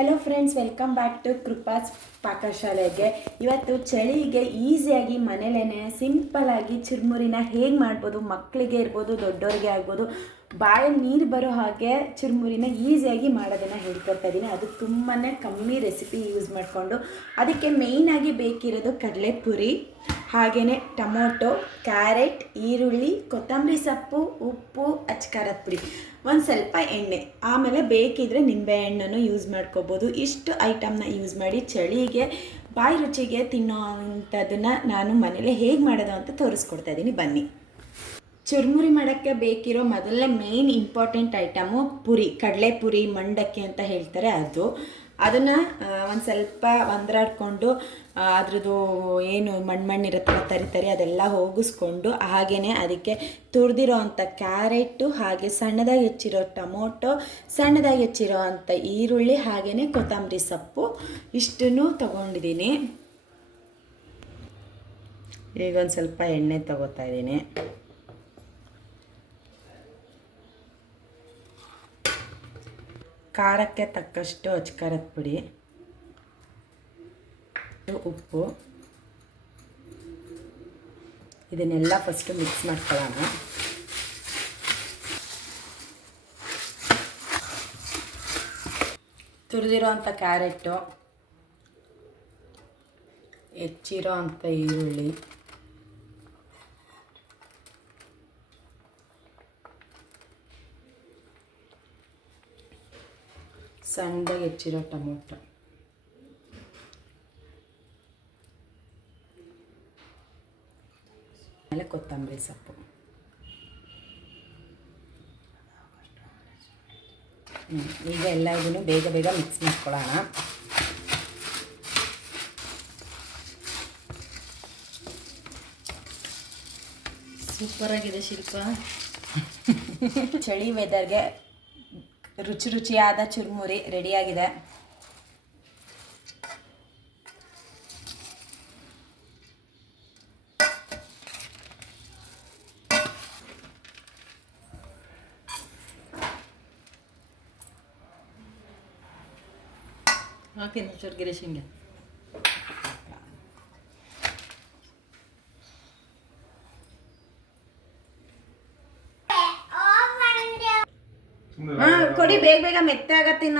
Hello friends welcome back to Krupa's ಪಾಕಶಾಲೆಗೆ ಇವತ್ತು ಚಳಿಗೆ ಈಸಿಯಾಗಿ ಮನೇಲೇ ಸಿಂಪಲ್ಲಾಗಿ ಚುರುಮುರಿನ ಹೇಗೆ ಮಾಡ್ಬೋದು ಮಕ್ಕಳಿಗೆ ಇರ್ಬೋದು ದೊಡ್ಡವ್ರಿಗೆ ಆಗ್ಬೋದು, ಬಾಯಲ್ಲಿ ನೀರು ಬರೋ ಹಾಗೆ ಚುರುಮುರಿನ ಈಸಿಯಾಗಿ ಮಾಡೋದನ್ನು ಹೇಳ್ಕೊಡ್ತಾ ಇದ್ದೀನಿ. ಅದು ತುಂಬಾ ಕಮ್ಮಿ ರೆಸಿಪಿ ಯೂಸ್ ಮಾಡಿಕೊಂಡು. ಅದಕ್ಕೆ ಮೇಯ್ನಾಗಿ ಬೇಕಿರೋದು ಕಡಲೆಪುರಿ. ಹಾಗೆಯೇ ಟೊಮೊಟೊ, ಕ್ಯಾರೆಟ್, ಈರುಳ್ಳಿ, ಕೊತ್ತಂಬರಿ ಸೊಪ್ಪು, ಉಪ್ಪು ಅಚ್ಕಾರದ ಪುಡಿ ಒಂದು ಸ್ವಲ್ಪ ಎಣ್ಣೆ. ಆಮೇಲೆ ಬೇಕಿದ್ರೆ ನಿಂಬೆ ಹಣ್ಣನ್ನು ಯೂಸ್ ಮಾಡ್ಕೋಬೋದು. ಇಷ್ಟು ಐಟಮ್ನ ಯೂಸ್ ಮಾಡಿ ಚಳಿಗೆ, ಬಾಯಿ ರುಚಿಗೆ ತಿನ್ನೋ ನಾನು ಮನೇಲಿ ಹೇಗೆ ಮಾಡೋದು ಅಂತ ತೋರಿಸ್ಕೊಡ್ತಾ ಇದ್ದೀನಿ ಬನ್ನಿ. ಚುರುಮುರಿ ಮಾಡೋಕ್ಕೆ ಬೇಕಿರೋ ಮೊದಲನೇ ಮೇನ್ ಇಂಪಾರ್ಟೆಂಟ್ ಐಟಮು ಪುರಿ. ಕಡಲೆ ಪುರಿ ಮಂಡಕ್ಕಿ ಅಂತ ಹೇಳ್ತಾರೆ ಅದು. ಅದನ್ನು ಒಂದು ಸ್ವಲ್ಪ ಒಂದ್ರಾಡ್ಕೊಂಡು ಅದ್ರದ್ದು ಏನು ಮಣ್ಣು ಮಣ್ಣು ಇರುತ್ತಲ್ಲ ತರಿ ತರಿ ಅದೆಲ್ಲ ಹೋಗಿಸ್ಕೊಂಡು ಹಾಗೆಯೇ ಅದಕ್ಕೆ ತುರಿದಿರೋ ಅಂಥ ಕ್ಯಾರೆಟು ಹಾಗೆ ಸಣ್ಣದಾಗಿ ಹೆಚ್ಚಿರೋ ಟೊಮೊಟೊ, ಸಣ್ಣದಾಗಿ ಹೆಚ್ಚಿರೋ ಅಂಥ ಈರುಳ್ಳಿ ಹಾಗೆಯೇ ಕೊತ್ತಂಬರಿ ಸೊಪ್ಪು, ಇಷ್ಟನ್ನು ತಗೊಂಡಿದ್ದೀನಿ. ಈಗ ಒಂದು ಸ್ವಲ್ಪ ಎಣ್ಣೆ ತಗೋತಾ ಇದ್ದೀನಿ. ಖಾರಕ್ಕೆ ತಕ್ಕಷ್ಟು ಅಚ್ಕಾರದ ಪುಡಿ, ಉಪ್ಪು. ಇದನ್ನೆಲ್ಲ ಫಸ್ಟು ಮಿಕ್ಸ್ ಮಾಡ್ಕೊಳ್ಳೋಣ. ತುರಿದಿರೋ ಅಂಥ ಕ್ಯಾರೆಟು ಹೆಚ್ಚಿರೋ ಅಂಥ ಈರುಳ್ಳಿ ಸಣ್ಣದಾಗಿ ಹೆಚ್ಚಿರೋ ಟೊಮೊಟೊ. ಆಮೇಲೆ ಕೊತ್ತಂಬರಿ ಸೊಪ್ಪು. ಈಗ ಎಲ್ಲ ಇದನ್ನು ಬೇಗ ಬೇಗ ಮಿಕ್ಸ್ ಮಾಡ್ಕೊಳ್ಳೋಣ. ಸೂಪರ್ ಆಗಿದೆ ಶಿಲ್ಪ. ಚಳಿ ವೆದರ್ಗೆ ರುಚಿ ರುಚಿಯಾದ ಚುರುಮುರಿ ರೆಡಿಯಾಗಿದೆ. ಹಾಕಿನ ಚೂರು ಹಿಂಗೆ ಹಾ ಕೊಡಿ ಬೇಗ ಬೇಗ ಮೆತ್ತೆ ಆಗತ್ತಿನ